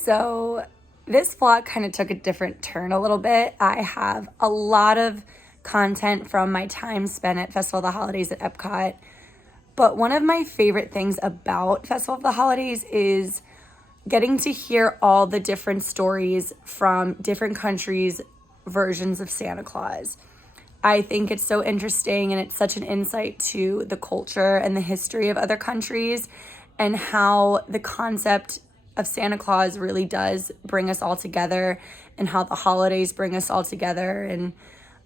So this vlog kind of took a different turn a little bit. I have a lot of content from my time spent at Festival of the Holidays at EPCOT. But one of my favorite things about Festival of the Holidays is getting to hear all the different stories from different countries' versions of Santa Claus. I think it's so interesting, and it's such an insight to the culture and the history of other countries, and how the concept of Santa Claus really does bring us all together, and how the holidays bring us all together. And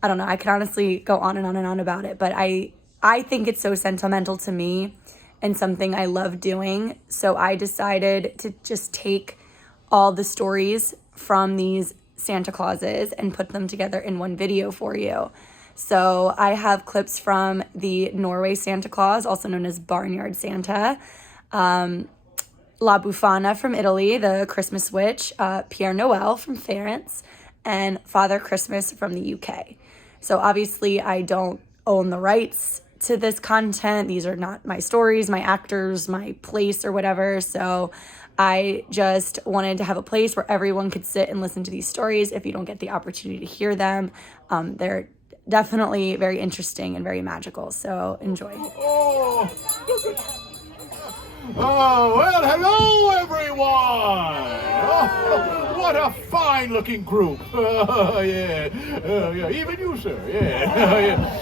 I don't know, I could honestly go on and on and on about it, but I think it's so sentimental to me and something I love doing. So I decided to just take all the stories from these Santa Clauses and put them together in one video for you. So I have clips from the Norway Santa Claus, also known as Barnyard Santa, La Befana from Italy, the Christmas witch, Pierre Noel from France, and Father Christmas from the UK. So obviously I don't own the rights to this content. These are not my stories, my actors, my place or whatever. So I just wanted to have a place where everyone could sit and listen to these stories if you don't get the opportunity to hear them. They're definitely very interesting and very magical. So enjoy. Oh, well, hello, everyone! Oh, what a fine-looking group. Yeah, even you, sir. Yes.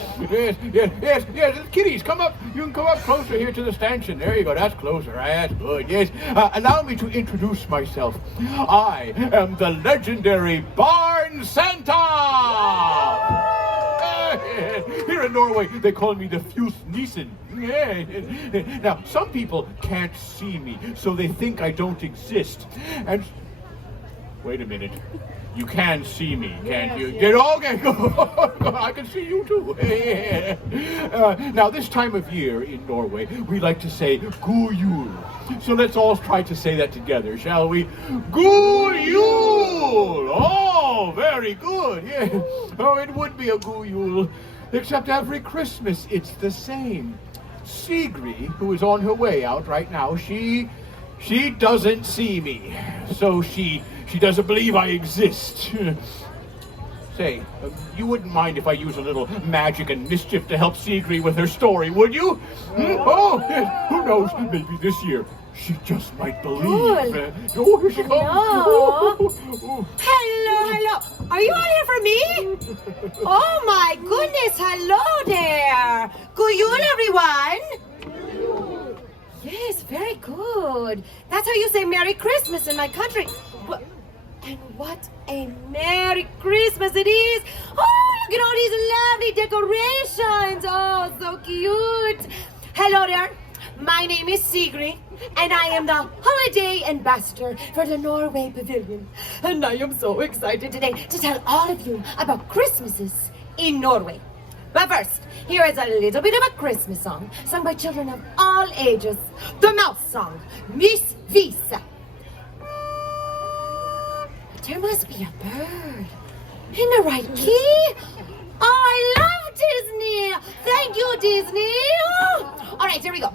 Kiddies, come up. You can come up closer here to the stanchion. There you go. That's closer. That's good. Yes. Allow me to introduce myself. I am the legendary Barnyard Santa! Here in Norway, they call me the Fuse Nissen. Now, some people can't see me, so they think I don't exist. And wait a minute. You can see me, can't you? Get okay. I can see you too. Now, this time of year in Norway, we like to say God Jul. So let's all try to say that together, shall we? God Jul! Oh, very good. Yeah. Oh, it would be a God Jul, except every Christmas it's the same. Sigrid, who is on her way out right now, she doesn't see me, so she doesn't believe I exist. Say, you wouldn't mind if I use a little magic and mischief to help Sigrid with her story, would you? Oh, yes, who knows, maybe this year she just might believe. Oh, here she comes. Hello. Are you out here for me? Oh my goodness, hello there. Good Yule, everyone. Yes, very good. That's how you say Merry Christmas in my country. And what a Merry Christmas it is. Oh, look at all these lovely decorations. Oh, so cute. Hello there. My name is Sigrid, and I am the holiday ambassador for the Norway Pavilion. And I am so excited today to tell all of you about Christmases in Norway. But first, here is a little bit of a Christmas song sung by children of all ages. The mouse song, Miss Visa. There must be a bird in the right key. Oh, I love Disney. Thank you, Disney. Oh. All right, here we go.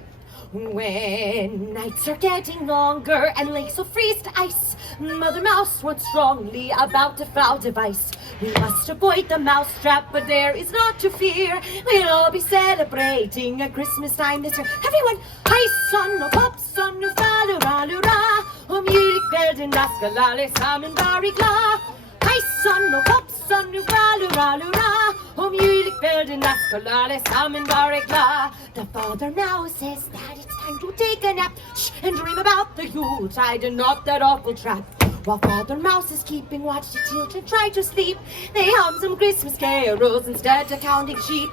When nights are getting longer and lakes will freeze to ice, Mother Mouse warns strongly about a foul device. We must avoid the mouse trap, but there is not to fear. We'll all be celebrating a Christmas time this year. Everyone, hej son och hoppsan och faluralura. Om julkvällen ska alla sammen vara glada. Hej son och hoppsan och faluralura. Om julkvällen ska alla sammen vara glada. The father now says that it's time to take a nap. Shh, and dream about the Yuletide and not that awful trap. While Father Mouse is keeping watch, the children try to sleep. They hum some Christmas carols instead of counting sheep.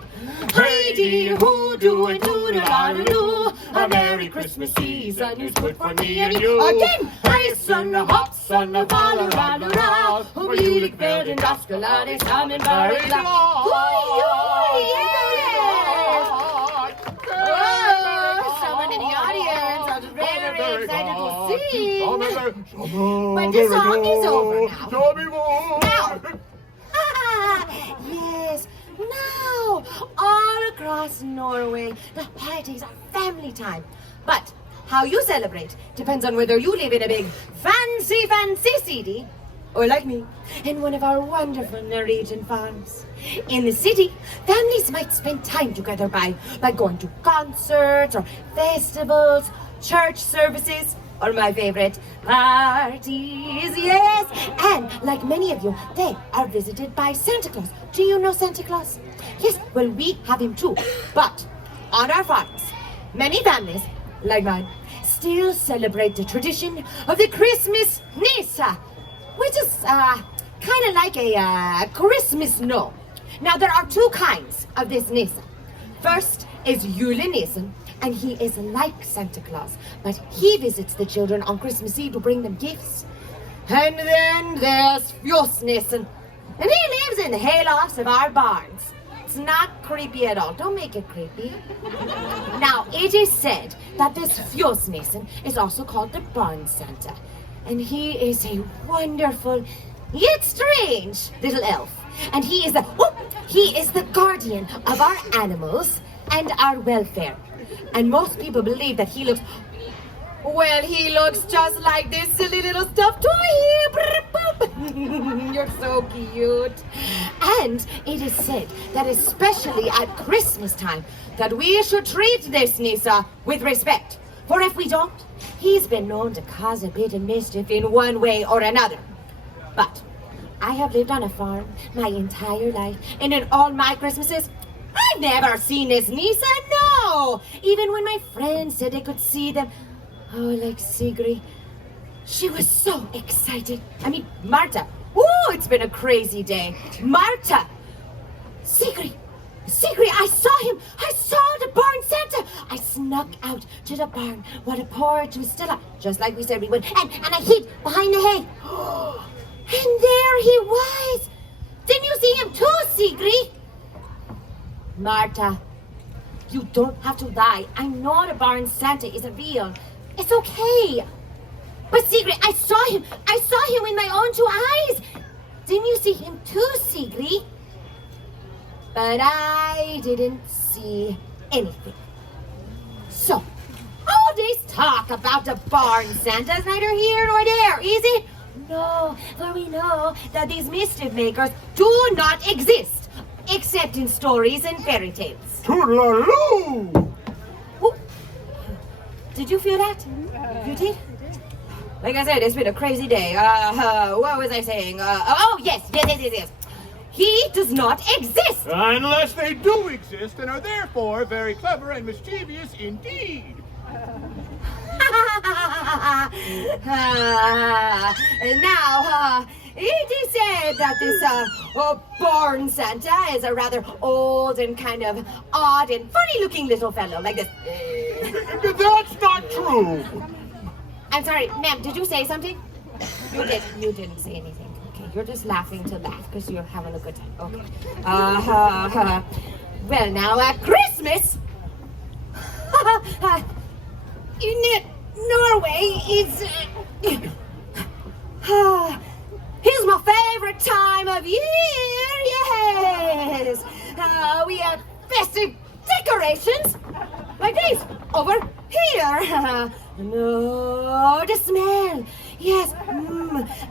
Hey-dee-hoo, doing doo-da-da-da-doo. A Merry Christmas season is good for me and you. Again! Hey, son, a hop, son, a fa-la-ra-la-ra. Om julekvällen ska alla sammen vara glada. God jul, someone in the audience, I was very excited to sing. But the song is over now. Yes, now all across Norway, the holidays are family time. But how you celebrate depends on whether you live in a big, fancy city, or like me, in one of our wonderful Norwegian farms. In the city, families might spend time together by going to concerts or festivals, church services, or my favorite, parties, yes. And like many of you, they are visited by Santa Claus. Do you know Santa Claus? Yes, well, we have him too. But on our farms, many families, like mine, still celebrate the tradition of the Christmas Nisa, which is kind of like a Christmas gnome. Now, there are two kinds of this Nisa. First is Julenissen, and he is like Santa Claus, but he visits the children on Christmas Eve to bring them gifts. And then there's Fjosnissen, and he lives in the haylofts of our barns. It's not creepy at all. Don't make it creepy. Now, it is said that this Fjosnissen is also called the Barn Santa, and he is a wonderful yet strange little elf. And he is the guardian of our animals and our welfare. And most people believe that he looks just like this silly little stuffed toy. You're so cute. And it is said that especially at Christmas time, that we should treat this Nisa with respect. For if we don't, he's been known to cause a bit of mischief in one way or another. But I have lived on a farm my entire life, and in all my Christmases, I've never seen this Nisa, no! Even when my friends said they could see them, like Sigrid, she was so excited. I mean, Marta, it's been a crazy day. Marta! Sigrid, I saw him! I saw the Barn Santa! I snuck out to the barn while the porridge was still up, just like we said we would, and I hid behind the hay. And there he was! Didn't you see him too, Sigrid? Marta, you don't have to lie. I know the Barn Santa isn't real. It's okay. But Sigrid, I saw him with my own two eyes. Didn't you see him too, Sigrid? But I didn't see anything. So, all this talk about the Barn Santa is neither here nor there, is it? No, for we know that these mischief makers do not exist, except in stories and fairy tales. Toodaloo! Did you feel that? You did? Like I said, it's been a crazy day. What was I saying? Yes. He does not exist! Unless they do exist and are therefore very clever and mischievous indeed. Now, it is said that this Barn Santa is a rather old and kind of odd and funny-looking little fellow, like this. That's not true. I'm sorry, ma'am, did you say something? You did. You didn't say anything. Okay, you're just laughing to laugh because you're having a good time. Okay. Well, now at Christmas, in Norway, it's my favorite time of year. Yes, we have festive decorations like these over here. No, the smell. Yes,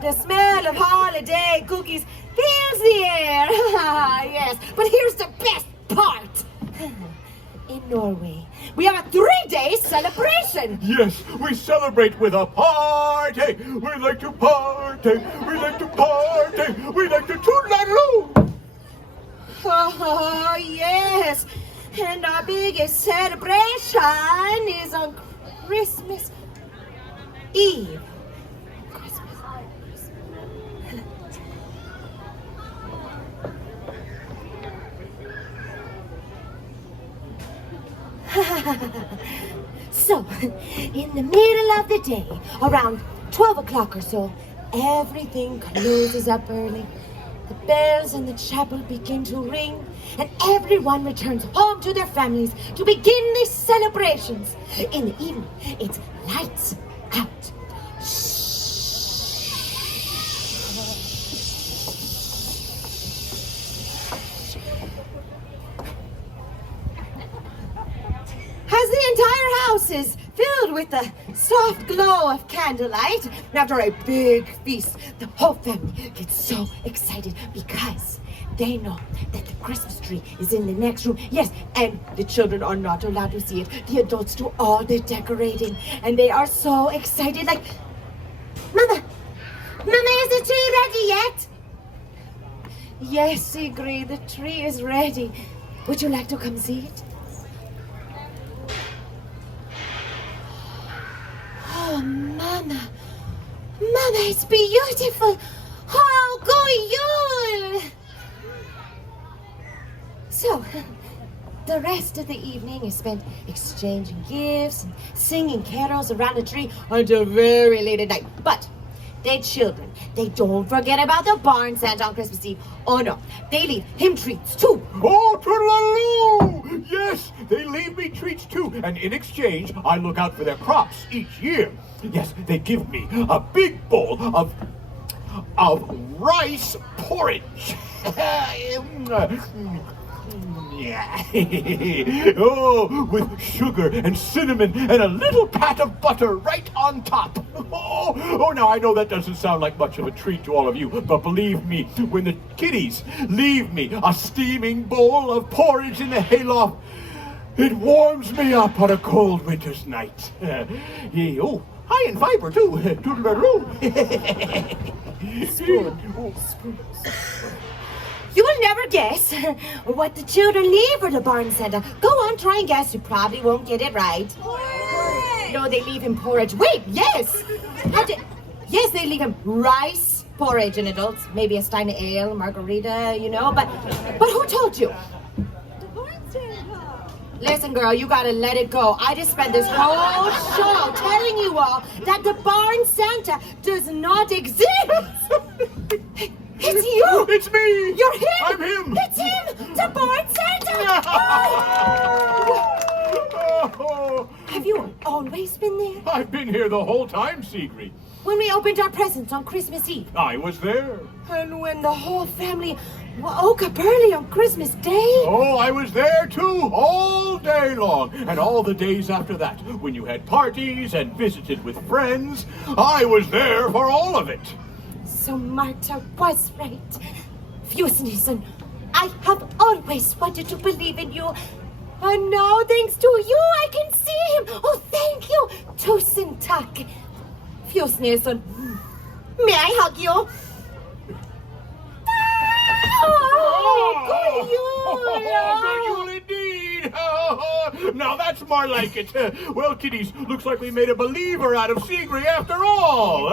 the smell of holiday cookies fills the air. Yes, but here's the best part. In Norway, we have a 3-day celebration. Yes, we celebrate with a party. We like to party. We like to party. We like to toodaloo. Oh, yes. And our biggest celebration is on Christmas Eve. So, in the middle of the day, around 12 o'clock or so, everything closes up early. The bells in the chapel begin to ring, and everyone returns home to their families to begin these celebrations. In the evening, it's lights out. As the entire house is filled with the soft glow of candlelight. After a big feast, the whole family gets so excited because they know that the Christmas tree is in the next room. Yes, and the children are not allowed to see it. The adults do all the decorating, and they are so excited, like, Mama, is the tree ready yet? Yes, Sigrid, the tree is ready. Would you like to come see it? Oh, Mama, it's beautiful. Oh, god jul! So, the rest of the evening is spent exchanging gifts and singing carols around the tree until very late at night. But they children, they don't forget about the barn Santa on Christmas Eve. Oh no, they leave him treats too. Oh, toodaloo! Yes, they leave me treats too, and in exchange, I look out for their crops each year. Yes, they give me a big bowl of rice porridge. Yeah. Oh, with sugar and cinnamon and a little pat of butter right on top. Oh, now I know that doesn't sound like much of a treat to all of you, but believe me, when the kiddies leave me a steaming bowl of porridge in the hayloft, it warms me up on a cold winter's night. Oh, high in fiber too. Toodaloo. Spoon. You will never guess what the children leave for the barn Santa. Go on, try and guess. You probably won't get it right. Porridge. No, they leave him porridge. Wait, yes. Yes, they leave him rice porridge in adults. Maybe a stein of ale, margarita, you know. But who told you? The barn Santa. Listen, girl, you gotta let it go. I just spent this whole show telling you all that the barn Santa does not exist. It's you! It's me! You're him! I'm him! It's him! The barn Santa! Oh. Have you always been there? I've been here the whole time, Sigrid. When we opened our presents on Christmas Eve. I was there. And when the whole family woke up early on Christmas Day. Oh, I was there too, all day long. And all the days after that, when you had parties and visited with friends, I was there for all of it. So Marta was right. Fusnison, I have always wanted to believe in you. And now, thanks to you, I can see him. Oh, thank you. Tusen tack. Fusnison, may I hug you? Oh, good Yule indeed. Now that's more like it. Well, kiddies, looks like we made a believer out of Sigrid after all.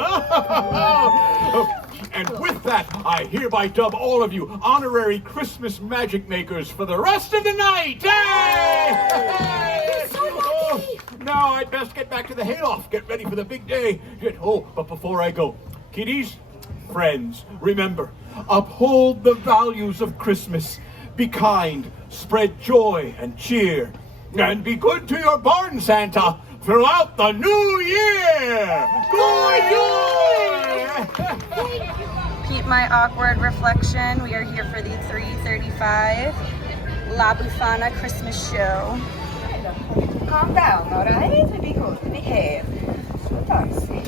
And with that, I hereby dub all of you honorary Christmas magic makers for the rest of the night. Hey! Now I'd best get back to the hayloft, get ready for the big day. Oh, but before I go, kiddies, friends, remember, uphold the values of Christmas. Be kind, spread joy and cheer, and be good to your barn Santa throughout the new year. Good year! Keep my awkward reflection. We are here for the 3:35 La Befana Christmas show. Calm down, all right? Be good, behave. Darcy,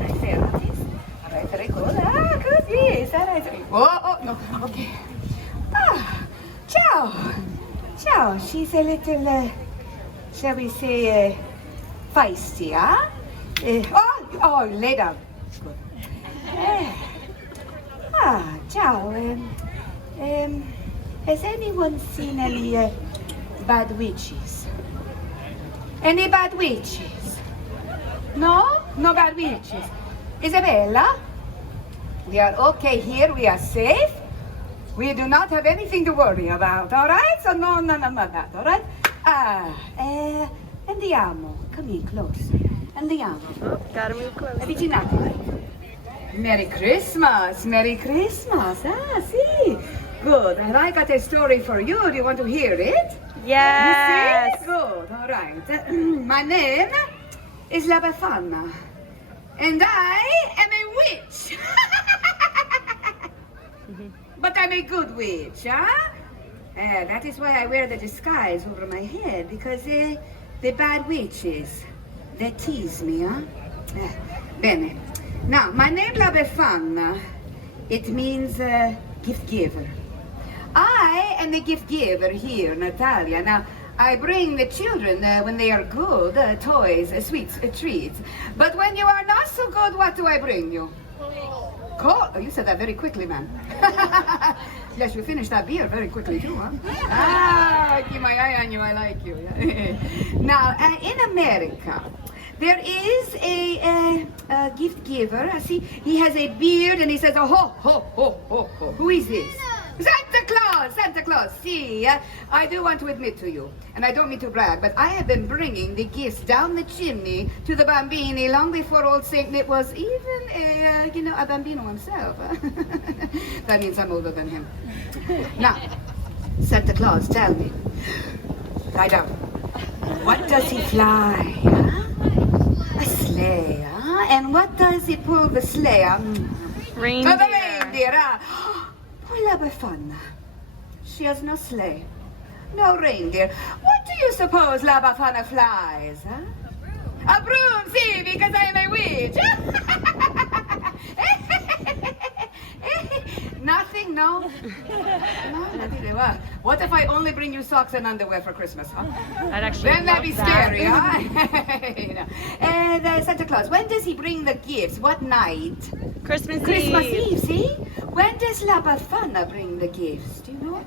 I feel this. All right, very good. Ah, good, yes. All right. Oh, no, okay. Ciao. She's a little, shall we say, feisty, huh? Lay down. Good. Ciao. Has anyone seen any bad witches? Any bad witches? No? No bad witches. Isabella? We are okay here, we are safe. We do not have anything to worry about, all right? So no, all right? Andiamo. Come in close. Andiamo. Oh, gotta move close. Avvicinatevi. Merry Christmas. Ah, sì. Good. And I got a story for you. Do you want to hear it? Yes. You see? Good. All right. My name is La Befana. And I am a witch. But I'm a good witch, huh? That is why I wear the disguise over my head, because the bad witches, They tease me, huh? Bene. Now, my name la Befana. It means gift giver. I am the gift giver here, Natalia. Now, I bring the children, when they are good, toys, sweets, treats. But when you are not so good, what do I bring you? Coal. Oh, you said that very quickly, man. Yes, you finished that beer very quickly, too, huh? I keep my eye on you. I like you. Now, in America, there is a gift giver. See, he has a beard and he says, oh, ho, ho, ho, ho, ho. Who is this? Santa Claus! Santa Claus! See, I do want to admit to you, and I don't mean to brag, but I have been bringing the gifts down the chimney to the Bambini long before old Saint Nick was even a Bambino himself. That means I'm older than him. Now, Santa Claus, tell me. Lie down. What does he fly? Huh? A sleigh, huh? And what does he pull the sleigh? Reindeer. To the reindeer, huh? Poor la Befana. She has no sleigh, no reindeer. What do you suppose la Befana flies, huh? A broom, see, because I'm a witch. Nothing, no? No, nothing. Well, what if I only bring you socks and underwear for Christmas, huh? Then that'd be scary, huh? And Santa Claus, when does he bring the gifts? What night? Christmas Eve, see? When does La Befana bring the gifts? Do you know?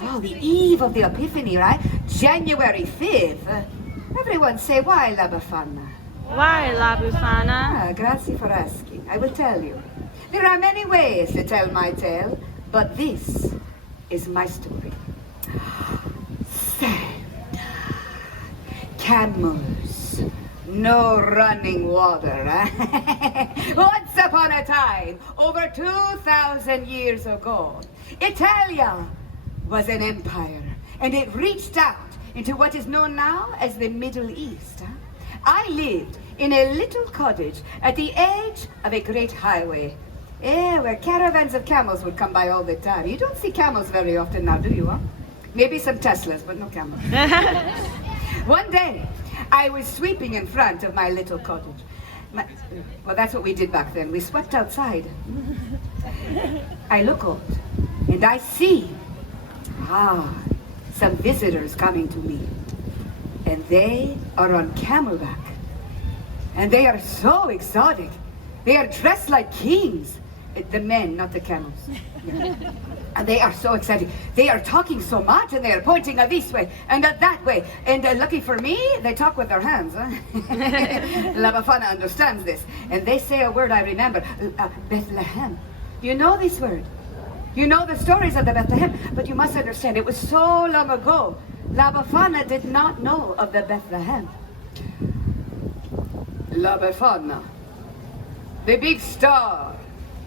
Oh, the eve of the Epiphany, right? January 5th. Everyone say, why La Befana? Why La Befana? Grazie for asking. I will tell you. There are many ways to tell my tale, but this is my story. Sand, camels, no running water. Once upon a time, over 2,000 years ago, Italia was an empire, and it reached out into what is known now as the Middle East. I lived in a little cottage at the edge of a great highway. Where caravans of camels would come by all the time. You don't see camels very often now, do you, huh? Maybe some Teslas, but no camels. One day, I was sweeping in front of my little cottage. Well, that's what we did back then. We swept outside. I look out, and I see, some visitors coming to me. And they are on camelback. And they are so exotic. They are dressed like kings. The men, not the camels. Yeah. And they are so excited. They are talking so much, and they are pointing this way and that way. And lucky for me, they talk with their hands. Huh? La Befana understands this. And they say a word I remember. Bethlehem. You know this word. You know the stories of the Bethlehem. But you must understand, it was so long ago. La Befana did not know of the Bethlehem. La Befana. The big star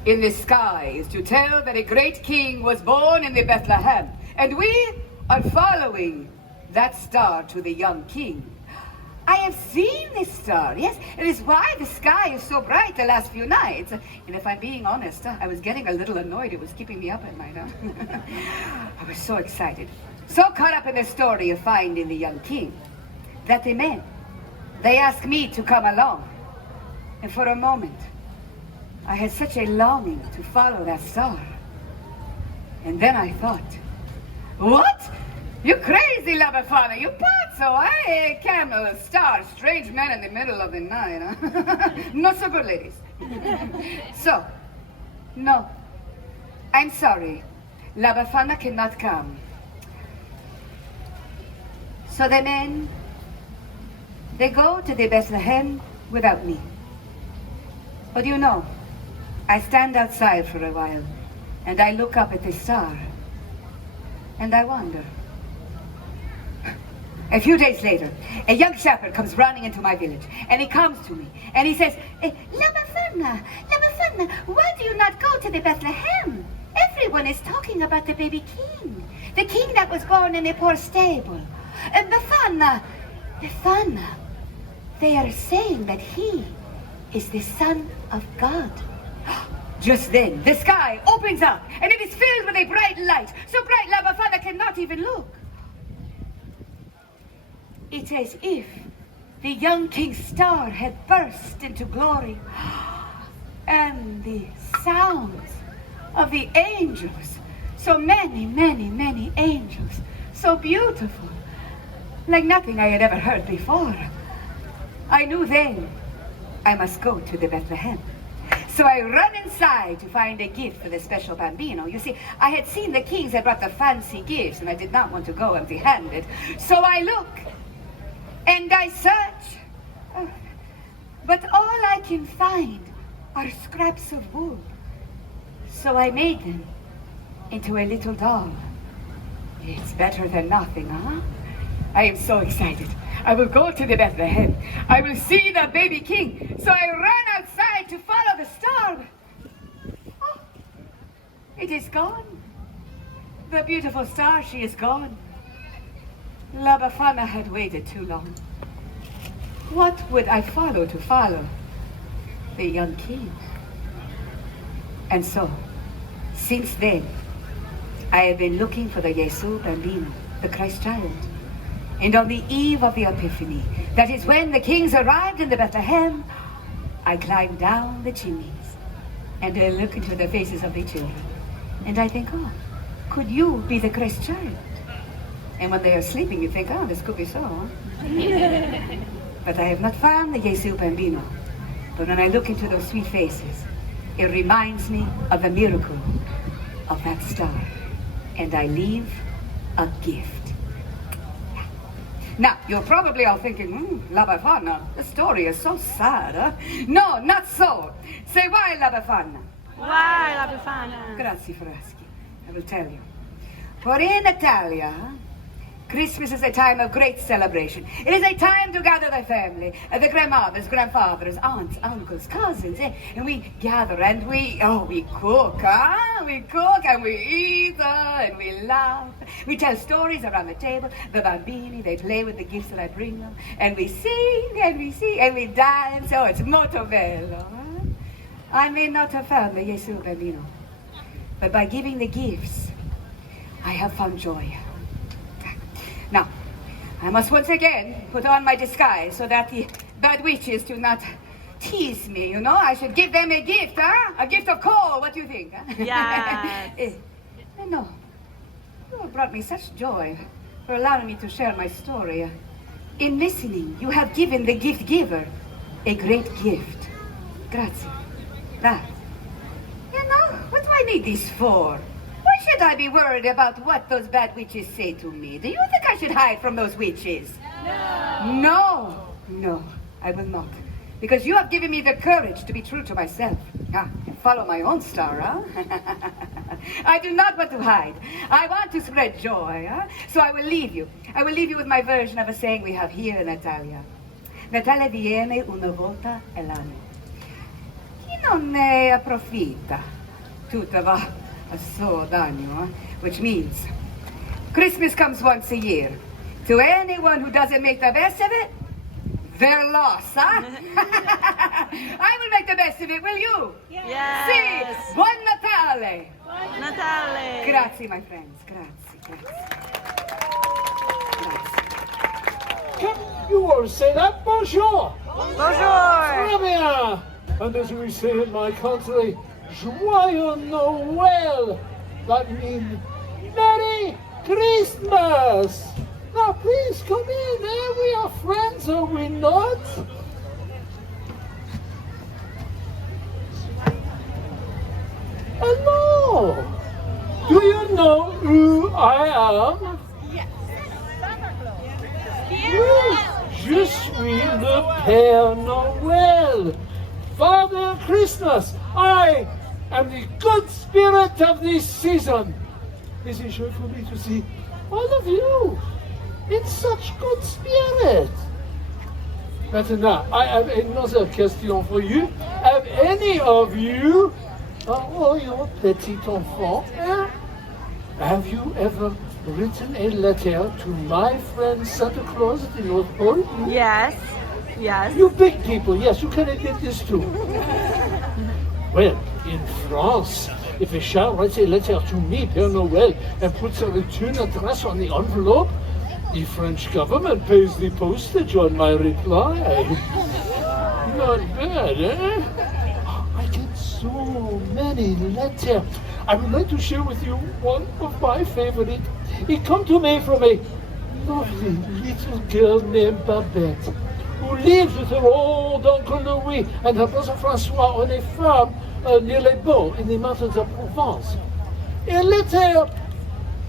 in the sky is to tell that a great king was born in the Bethlehem. And we are following that star to the young king. I have seen this star, yes. It is why the sky is so bright the last few nights. And if I'm being honest, I was getting a little annoyed. It was keeping me up at night. I was so excited. So caught up in the story of finding the young king that the men, they asked me to come along. And for a moment, I had such a longing to follow that star. And then I thought, what? You crazy, La Befana. You thought so, eh? Camel, star, strange men in the middle of the night, huh? Not so good, ladies. So, no. I'm sorry. La Befana cannot come. So the men, they go to the Bethlehem without me. But you know, I stand outside for a while, and I look up at the star, and I wonder. A few days later, a young shepherd comes running into my village, and he comes to me, and he says, La Befana, why do you not go to the Bethlehem? Everyone is talking about the baby king, the king that was born in a poor stable. Befana, they are saying that he is the Son of God. Just then, the sky opens up, and it is filled with a bright light, so bright La Befana cannot even look. It's as if the young king's star had burst into glory, and the sounds of the angels, so many, many, many angels, so beautiful, like nothing I had ever heard before. I knew then I must go to the Bethlehem. So I ran inside to find a gift for the special bambino. You see, I had seen the kings had brought the fancy gifts, and I did not want to go empty-handed. So I look, and I search, but all I can find are scraps of wool. So I made them into a little doll. It's better than nothing, huh? I am so excited. I will go to the Bethlehem. I will see the baby king. So I ran outside to follow the star. Oh, it is gone. The beautiful star, she is gone. La Befana had waited too long. What would I follow to follow? The young king. And so, since then, I have been looking for the Jesu Bambino, the Christ child. And on the eve of the Epiphany, that is when the kings arrived in the Bethlehem, I climbed down the chimneys and I look into the faces of the children. And I think, oh, could you be the Christ child? And when they are sleeping, you think, oh, this could be so, huh? But I have not found the Jesu Bambino. But when I look into those sweet faces, it reminds me of the miracle of that star. And I leave a gift. Now, you're probably all thinking, La Befana, the story is so sad, huh? No, not so. Say, why La Befana? Why La Befana? Grazie for asking. I will tell you. For in Italia, Christmas is a time of great celebration. It is a time to gather the family, the grandmothers, grandfathers, aunts, uncles, cousins, and we gather and we cook, huh? We cook and we eat and we laugh. We tell stories around the table. The bambini, they play with the gifts that I bring them, and we sing and we sing and we dance. Oh, it's molto bello. Huh? I may not have found the Jesu Bambino, but by giving the gifts, I have found joy. Now, I must once again put on my disguise so that the bad witches do not tease me, you know? I should give them a gift, huh? A gift of coal, what do you think? Huh? Yes. No, you have brought me such joy for allowing me to share my story. In listening, you have given the gift giver a great gift. Grazie. That. You know, what do I need this for? Why should I be worried about what those bad witches say to me? Do you think I should hide from those witches? No. No, I will not. Because you have given me the courage to be true to myself. And follow my own star, huh? I do not want to hide. I want to spread joy, huh? So I will leave you. I will leave you with my version of a saying we have here in Italia. Natale viene una volta all'anno. Chi non ne approfitta, tutto va a suo danno, which means Christmas comes once a year. To anyone who doesn't make the best of it, they're lost, huh? I will make the best of it, will you? Yes. Sì, buon Natale! Natale. Grazie, my friends, grazie, grazie. Can you all say that? Bonjour! Bonjour. Très bien! And as we say in my country, Joyeux Noel! That means Merry Christmas! Now please come in, we are friends, are we not? Hello! Do you know who I am? Yes. Santa Claus. Oui, je suis le Père Noel, Father Christmas. I am the good spirit of this season. Is it sure for me to see all of you in such good spirit? Maintenant, I have another question for you. Have any of you, your petit enfant, have you ever written a letter to my friend Santa Claus at the North Pole? Yes. Yes. You big people, yes, you can admit this too. Well, in France, if a child writes a letter to me, Pierre Noel, and puts a return address on the envelope, The French government pays the postage on my reply. Not bad, eh? I get so many letters. I would like to share with you one of my favorite. It come to me from a lovely little girl named Babette, who lives with her old Uncle Louis and her brother Francois on a farm near Les Baux in the mountains of Provence. A letter,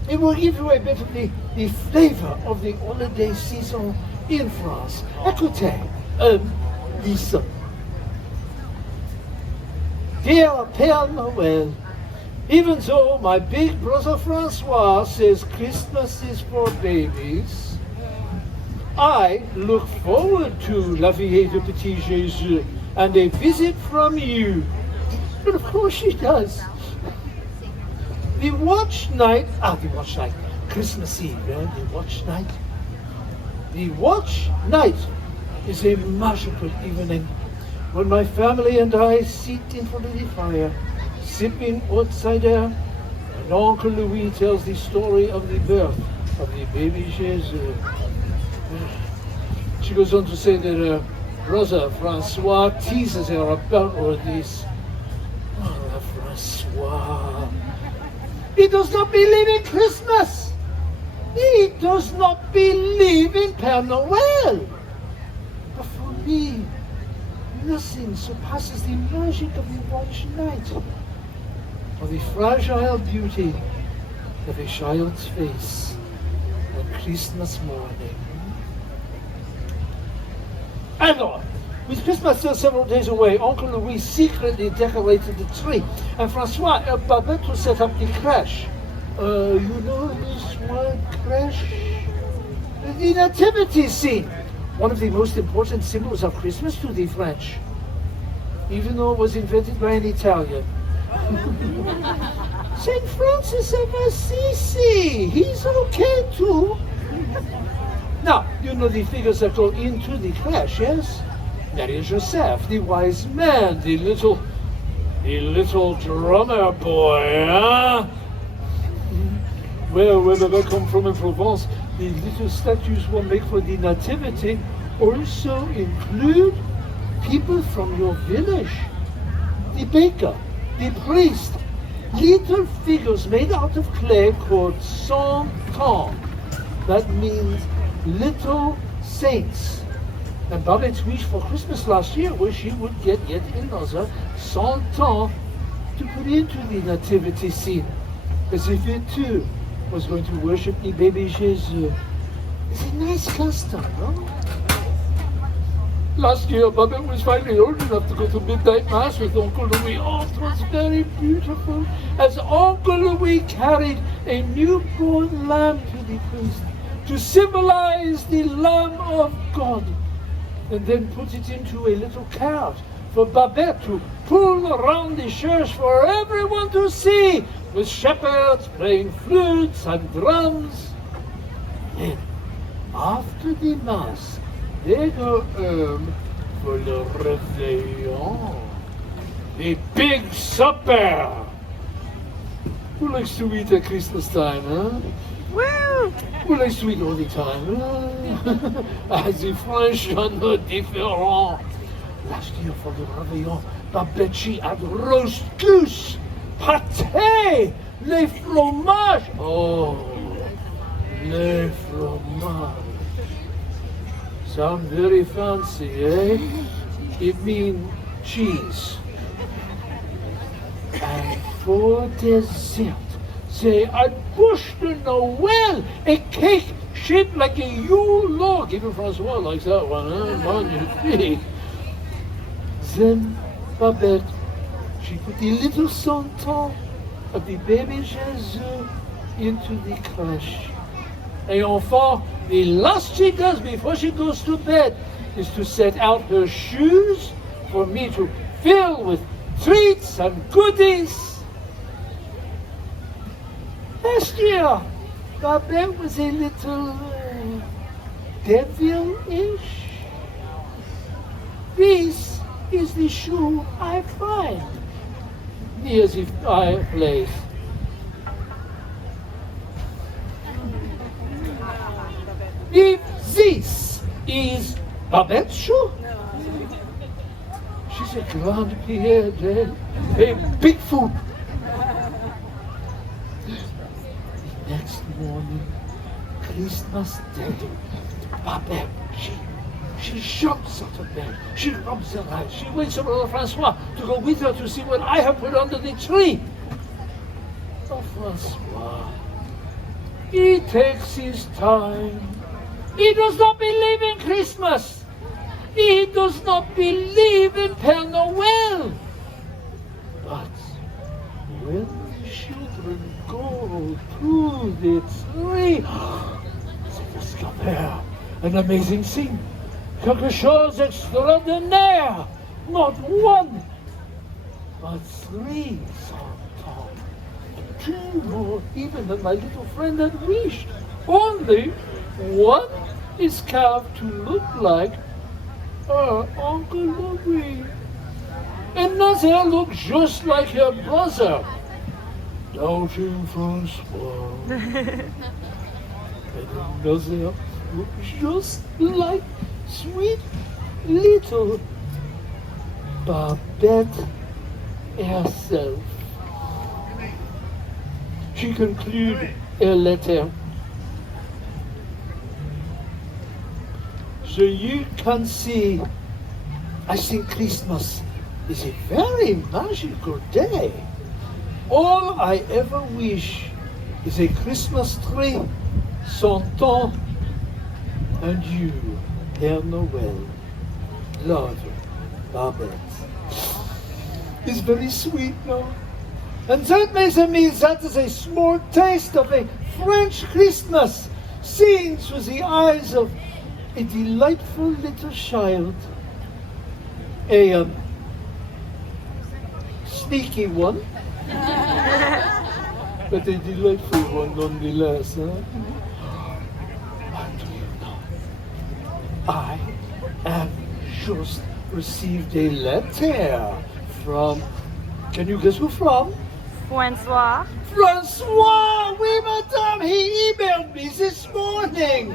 it will give you a bit of the flavor of the holiday season in France. Écoutez, listen. Dear Pierre Noel, even though my big brother Francois says Christmas is for babies, I look forward to La Vie de Petit Jésus and a visit from you. But of course she does. The watch night, Christmas Eve, the watch night. The watch night is a magical evening when my family and I sit in front of the fire, sipping outsider, and Uncle Louis tells the story of the birth of the baby Jesus. She goes on to say that her brother Francois teases her about all this. Oh, Francois. He does not believe in Christmas. He does not believe in Père Noël. But for me, nothing surpasses the magic of the watch night, or the fragile beauty of a child's face on Christmas morning. Alors, with Christmas still several days away, Uncle Louis secretly decorated the tree, and Francois helped Babette to set up the crèche. You know this word, crèche? The nativity scene, one of the most important symbols of Christmas to the French, even though it was invented by an Italian. Saint Francis of Assisi, he's okay too. Now, you know the figures that go into the crèche, yes? Mary and Joseph, the wise man, the little drummer boy, huh? Well, wherever I come from in Provence, the little statues one make for the nativity also include people from your village. The baker, the priest, little figures made out of clay called Santons. That means little saints. And Babette's wish for Christmas last year was she would get yet another Santons to put into the nativity scene, as if it too was going to worship the baby Jesus. It's a nice custom, no? Last year, Babette was finally old enough to go to midnight mass with Uncle Louis. Oh, it was very beautiful, as Uncle Louis carried a newborn lamb to the priest to symbolize the Lamb of God, and then put it into a little cart for Babette to pull around the church for everyone to see, with shepherds playing flutes and drums. Then, after the mass, they go home for le réveillon, the big supper. Who likes to eat at Christmas time, huh? Woo! Who likes to eat all the time, huh? The French are no different. Last year for the réveillon, Babette, she had roast goose, pâté, les fromages. Oh, les fromages. Sound very fancy, eh? It means cheese. And for dessert, say a bûche de Noël, a cake shaped like a Yule log. Even Francois likes that one, huh? Magnifique. Then Babette, she put the little Santons of the baby Jesus into the crèche. And enfin, the last she does before she goes to bed is to set out her shoes for me to fill with treats and goodies. Last year, Babette was a little devilish. This is the shoe I find near the fireplace. if this is Babette's shoe? She's a grand Pierre, a big foot. Next morning, Christmas Day, Babette, she jumps out of bed. She rubs her eyes. She waits for Brother Francois to go with her to see what I have put under the tree. Oh, Francois, he takes his time. He does not believe in Christmas. He does not believe in Père Noël. But when the children go to the tree, they discover an amazing thing. Quelque chose extraordinaire. Not one, but three on top. Two more even than my little friend had wished. Only one is carved to look like her Uncle Louis. Another looks just like her brother. Don't you, Francois? And another looks just like sweet little Babette herself. She concluded her letter. So you can see, I think Christmas is a very magical day. All I ever wish is a Christmas tree, Santa, and you, Pierre Noel. Love, Babette. It's very sweet now. And that, mes amis, that is a small taste of a French Christmas, seen through the eyes of a delightful little child. A sneaky one, but a delightful one nonetheless. Huh? What do you know? I have just received a letter from, can you guess who from? Francois. Francois! Oui, madame, he emailed me this morning.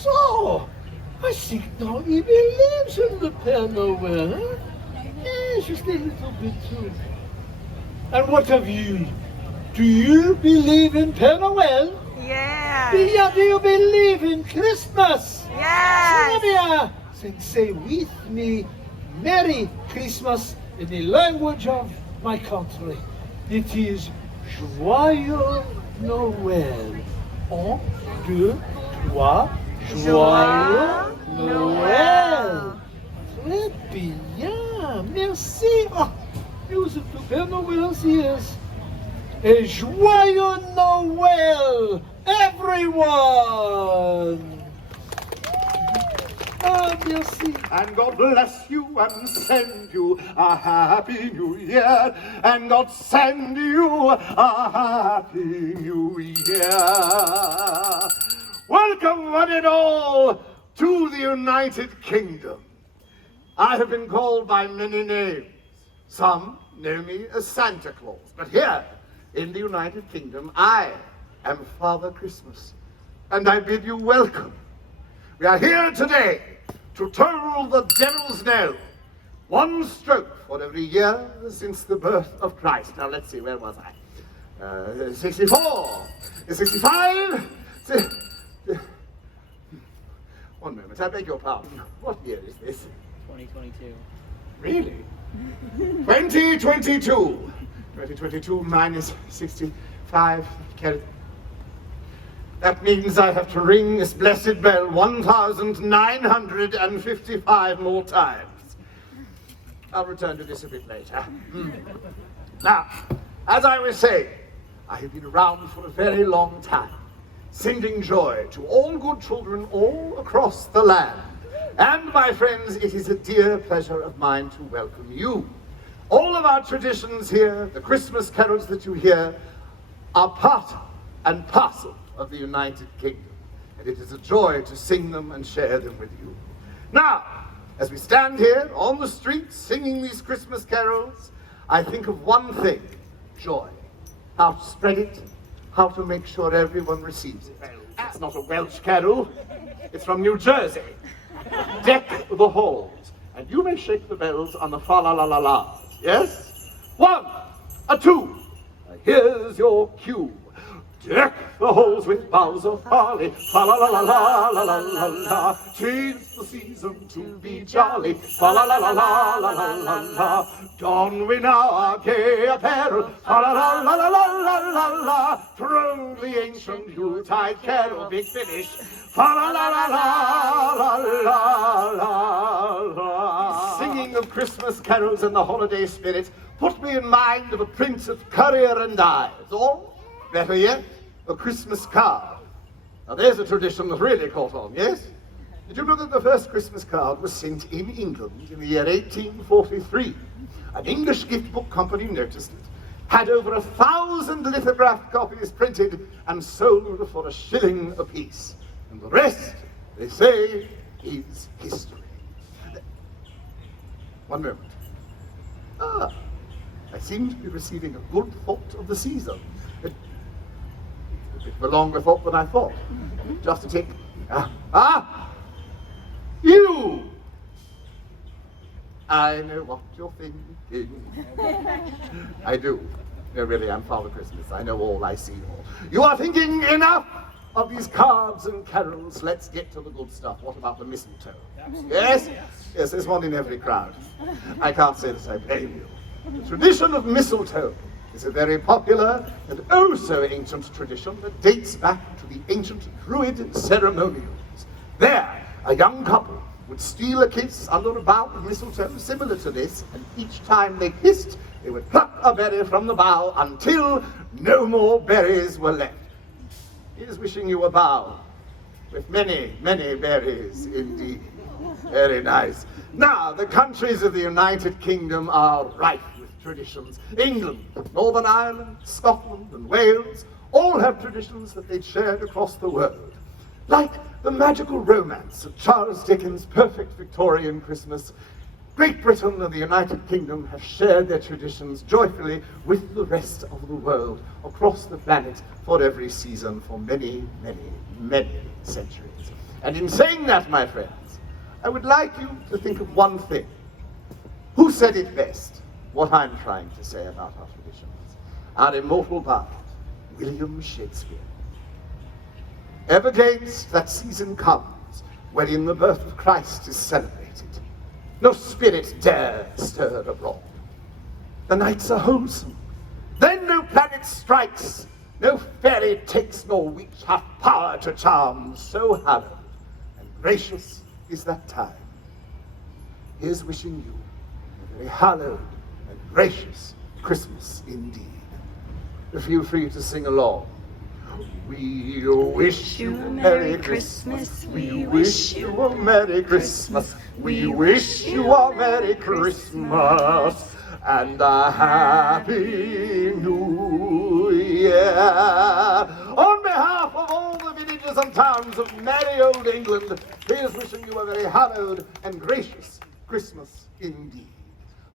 So, I think now he believes in the Père Noël, huh? Yeah, just a little bit too. And what of you? Do you believe in Père Noël? Yeah. Yeah, do you believe in Christmas? Yes. Bien. Then say with me, Merry Christmas in the language of my country. It is Joyeux Noël. Un, deux, trois, Joyeux Noël. Très bien, merci. Oh, music to Père Noël's ears. Et Joyeux Noël, everyone. Ah, merci. And God bless you and send you a happy new year. And God send you a happy new year. Welcome one and all to the United Kingdom. I have been called by many names. Some know me as Santa Claus, but here in the United Kingdom, I am Father Christmas, and I bid you welcome. We are here today to toll the devil's knell. One stroke for every year since the birth of Christ. Now let's see, where was I? 64, 65, one moment, I beg your pardon. What year is this? 2022. Really? 2022. 2022 minus 65. That means I have to ring this blessed bell 1,955 more times. I'll return to this a bit later. Now, as I was saying, I have been around for a very long time, sending joy to all good children all across the land. And my friends, it is a dear pleasure of mine to welcome you. All of our traditions here, the Christmas carols that you hear, are part and parcel of the United Kingdom. And it is a joy to sing them and share them with you. Now, as we stand here on the streets singing these Christmas carols, I think of one thing, joy. How to spread it, how to make sure everyone receives it. It's not a Welsh carol, it's from New Jersey. Deck the halls, and you may shake the bells on the fa-la-la-la-la. Yes? 1, a 2. Here's your cue. Deck the halls with boughs of holly, fa-la-la-la-la-la-la-la-la. 'Tis the season to be jolly, fa-la-la-la-la-la-la-la. Don we now our gay apparel, fa-la-la-la-la-la-la-la. Through the ancient Yuletide carol, big finish, fa-la-la-la-la-la-la-la. Singing of Christmas carols and the holiday spirit put me in mind of a print of Currier and Ives, or, better yet, a Christmas card. Now there's a tradition that really caught on, yes? Did you know that the first Christmas card was sent in England in the year 1843? An English gift book company noticed it, had over 1,000 lithographed copies printed, and sold for a shilling apiece. And the rest, they say, is history. One moment. I seem to be receiving a good thought of the season. A bit of a longer thought than I thought. Just a tick. You! I know what you're thinking. I do. No, really, I'm Father Christmas. I know all, I see all. You are thinking, enough of these cards and carols. Let's get to the good stuff. What about the mistletoe? Yes? Yes, there's one in every crowd. I can't say that I blame you. The tradition of mistletoe is a very popular and oh so ancient tradition that dates back to the ancient Druid ceremonials. There, a young couple would steal a kiss under a bough of mistletoe similar to this, and each time they kissed, they would pluck a berry from the bough until no more berries were left. Here's wishing you a bough with many, many berries indeed. Very nice. Now, the countries of the United Kingdom are rife with traditions. England, Northern Ireland, Scotland, and Wales all have traditions that they'd shared across the world. Like the magical romance of Charles Dickens' perfect Victorian Christmas, Great Britain and the United Kingdom have shared their traditions joyfully with the rest of the world across the planet for every season for many, many, many centuries. And in saying that, my friends, I would like you to think of one thing. Who said it best, what I'm trying to say about our traditions? Our immortal bard, William Shakespeare. Ever gaze that season comes, wherein the birth of Christ is celebrated. No spirit dare stir abroad. The nights are wholesome. Then no planet strikes, no fairy takes, nor witch hath power to charm. So hallowed and gracious is that time. Here's wishing you a very hallowed and gracious Christmas indeed. Feel free to sing along. We wish you a Merry Christmas. We wish you a Merry Christmas. We wish you a Merry Christmas and a Happy New Year. On behalf of all the villages and towns of merry old England, here's wishing you a very hallowed and gracious Christmas indeed.